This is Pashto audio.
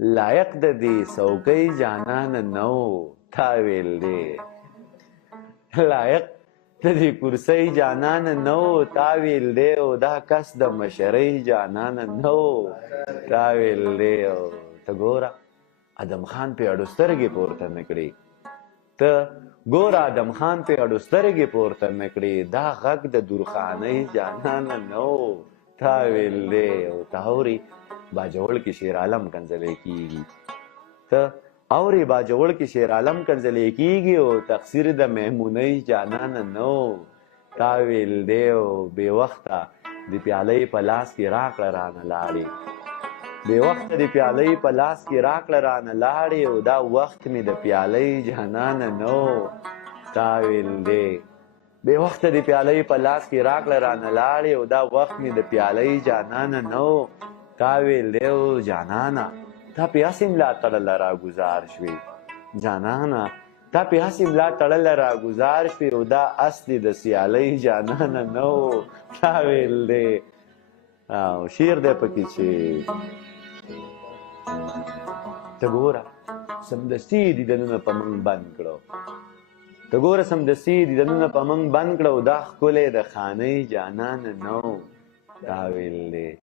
لایق د دې څوکۍ جانان نو تا ویل دی لایق د دې کرسۍ جانان نو تا ویل دی او دا کس د مشرۍ جانان نو تا ویل دی او ته ګوره ادم خان پې اډو سترګې پورته نه کړې ته ګوره ادم خان پې اډو سترګې پورته نه کړې دا غږ د درخانۍ جانان نو تا ویل دی او ته اورې باجوړ کې شیر عالم کنځلې کېږي ته اورې باجوړ کې شیر عالم کنځلې کېږي او تقصیر د میمونۍ جانان نو تا ویل دی او بې وخته د پیالۍ په لاس کې راکړه رانه لاړې بې وخته د پیالۍ په لاس کې راکړه رانه لاړې او دا وخت مې د پیالۍ جانان نو تا ویل دی بې وخته د پیالۍ په لاس کې راکړه رانه لاړې او دا وخت مې د پیالۍ جانان نو تا ویل دی او جانانه تا پې هسې ملا تړله راګوزار شوې جانانه تا پې هسې ملا تړله راګوزار شوې او دا اصلي د سیالۍ جانانه نو تا ویل دی او شعر دی پکې چې ته ګوره سمدستي یې دیدنونه په موږ بند کړو ته ګوره سمدستي یې دیدنونه په موږ بند کړو دا ښکلی د خانۍ جانان نو تا ویل دی